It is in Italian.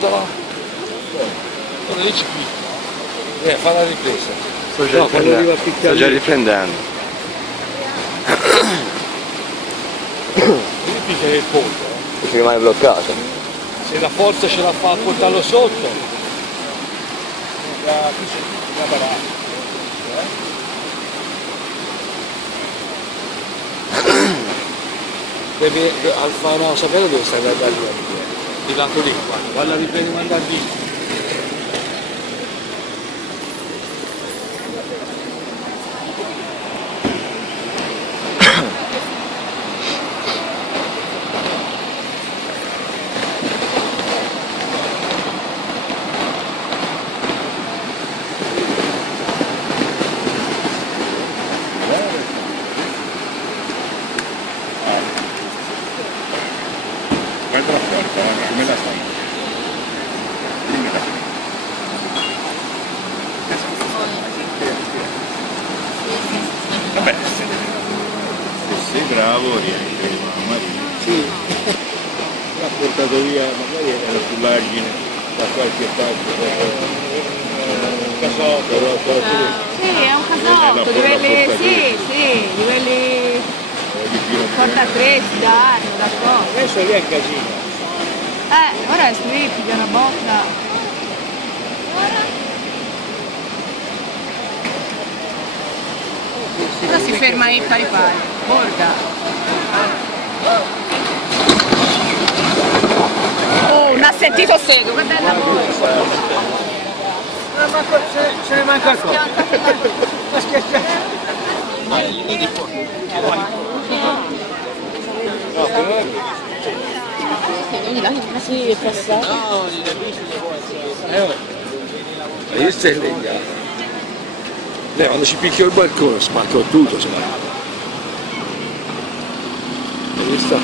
sotto. Cosa dici qui? Fa la ripresa. Sto già riprendendo. Devi pigliare il pollo. Perché rimane bloccato. Se la forza ce la fa a portarlo sotto. Al fare una sapere dove stai andando lì. Di lato lì, guarda, riprendi a andare lì. Guarda la porta, come la stai? Vabbè, se sei bravo rientri, mamma mia. Sì. L'ha portato via, magari Era sull'argine da qualche parte un casotto. Sì, è un casotto, di quelli porta 3 si danno, d'accordo. Adesso lì è casino. Ora è strip, di una botta. Ora si ferma in pari pari. Borga. Oh, non ha sentito sedo, che bella voce. Ce ne manca ancora. Ma scherziamo. No, però Sì, è passato. no, io stai legnato. Lei quando ci picchia il balcone spacca tutto, sai. Hai visto?